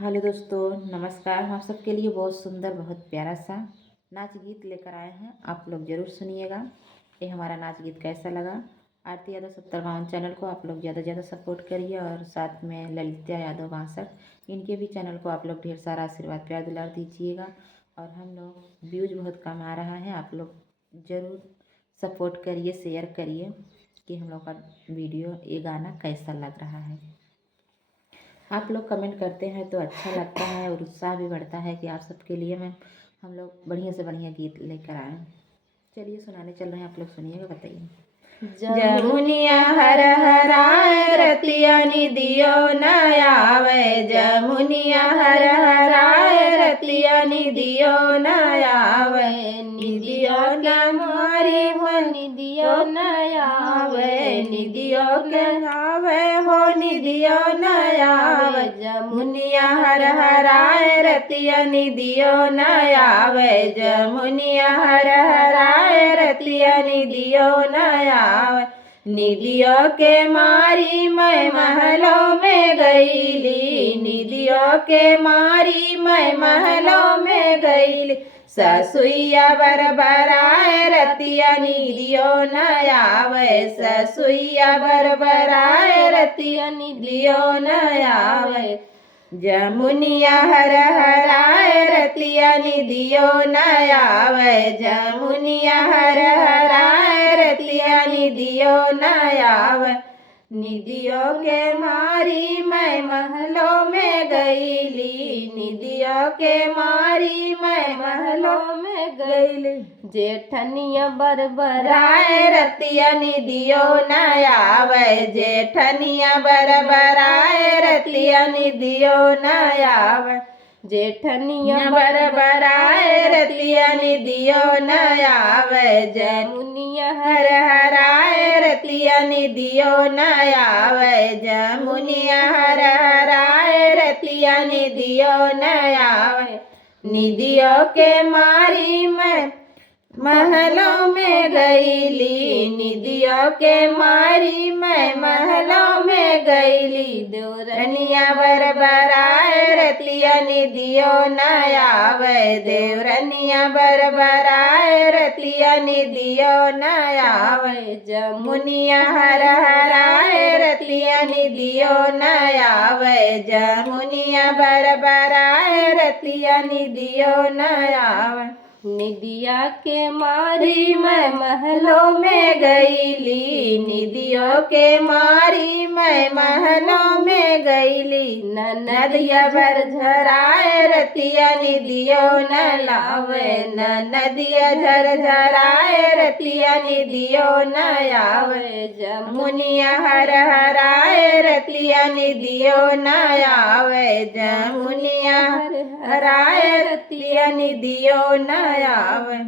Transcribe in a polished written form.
Hello दोस्तों, नमस्कार। हम आप सबके लिए बहुत सुंदर, बहुत प्यारा सा नाच गीत लेकर आए हैं। आप लोग ज़रूर सुनिएगा। ये हमारा नाच गीत कैसा लगा। आरती यादव 7052 चैनल को आप लोग ज़्यादा से ज़्यादा सपोर्ट करिए और साथ में ललिता यादव बांसठ, इनके भी चैनल को आप लोग ढेर सारा आशीर्वाद प्यार दुलार दीजिएगा। और हम लोग व्यूज बहुत कम आ रहा है, आप लोग ज़रूर सपोर्ट करिए, शेयर करिए कि हम लोग का वीडियो, ये गाना कैसा लग रहा है। आप लोग कमेंट करते हैं तो अच्छा लगता है और उत्साह भी बढ़ता है कि आप सबके लिए हम लोग बढ़िया से बढ़िया गीत लेकर आए। चलिए सुनाने चल रहे हैं, आप लोग सुनिएगा, बताइए। जमुनिया हर हराए रतिया निदियो न आवे, जमुनिया हर हराए रतिया निदियो न आवे, निदियो के मारी हो निदियो न आवे, निदियो के आवे हो निदियो न आवे, जमुनिया हर हराए रतिया निदियो न आवे, जमुनिया हर हराए रतिया निदियो न आवे, निदियों के मारी मैं महलों में गईली, निदियों के मारी मैं महलों में गईली, ससुइया बरबराए रतिया निदियो न आवे, ससुइया बरबराए रतिया निदियो न आवे, जमुनिया हर हराए रतिया निदियो न आवे, जमुनिया हर हराए रतिया निदियो न आवे, निदियों के मारी मैं महलों में गईली, निदियों के मारी मैं महलों में गईली, जेठनिया बरबराए रतिया निदियो न आवे, जेठनिया बरबराए रतिया निदियो न आवे, जेठनिया बरबराए रतिया निदियो न आवे, जमुनिया हर हराए रतिया निदियो न आवे, जमुनिया हर हराए रतिया निदियो न आवे, निदियों के मारी मैं महलों में गईली, निदियों के मारी मैं महलों में गईली, देवरनिया बरबराए रतिया निदियो न आवे, देवरनिया बरबराए रतिया निदियो न आवे, जमुनिया हर हराए रतिया निदियो न आवे, जमुनिया बरबराए रतिया निदियो न आवे, निदिया के मारी मैं महलों में गईली, निदियों के मारी मैं महलों में गईली, नदिया झरझराए रतिया निदियो न लावे, नदिया झरझराए रतिया निदियो न आवे, जमुनिया हर हराए रतिया निदियो न आवे, जमुनिया हर हराए रतिया निदियो न आवे।